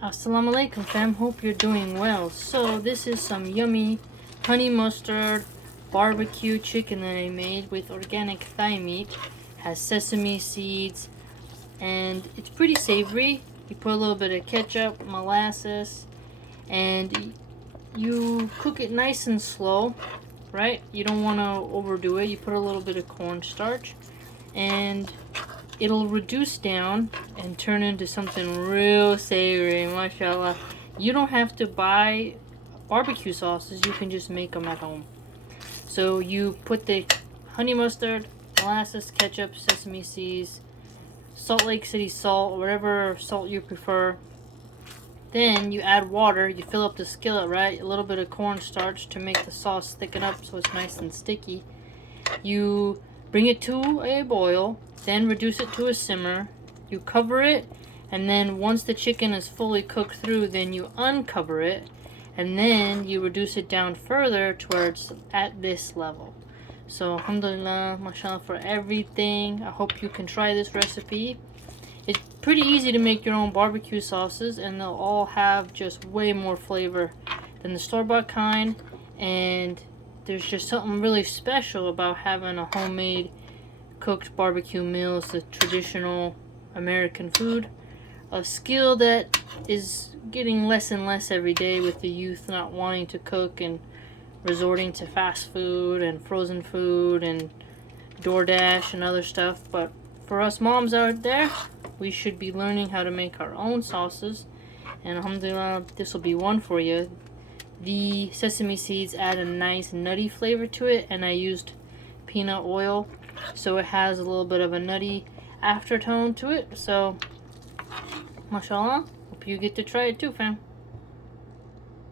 Assalamu alaikum fam, hope you're doing well. So this is some yummy honey mustard barbecue chicken that I made with organic thigh meat. Has sesame seeds and it's pretty savory. You put a little bit of ketchup, molasses, and you cook it nice and slow, right? You don't want to overdo it. You put a little bit of cornstarch and it'll reduce down and turn into something real savory, mashallah. You don't have to buy barbecue sauces, you can just make them at home. So you put the honey mustard, molasses, ketchup, sesame seeds, Salt Lake City salt, whatever salt you prefer. Then you add water, you fill up the skillet, right? A little bit of cornstarch to make the sauce thicken up so it's nice and sticky. You bring it to a boil, then reduce it to a simmer. You cover it, and then once the chicken is fully cooked through, then you uncover it, and then you reduce it down further to where it's at this level. So alhamdulillah, mashallah for everything. I hope you can try this recipe. It's pretty easy to make your own barbecue sauces, and they'll all have just way more flavor than the store-bought kind, and there's just something really special about having a homemade cooked barbecue meal. It's the traditional American food, a skill that is getting less and less every day with the youth not wanting to cook and resorting to fast food and frozen food and DoorDash and other stuff. But for us moms out there, we should be learning how to make our own sauces, and alhamdulillah, this will be one for you. The sesame seeds add a nice nutty flavor to it, and I used peanut oil, so it has a little bit of a nutty aftertone to it. So, mashallah, hope you get to try it too, fam.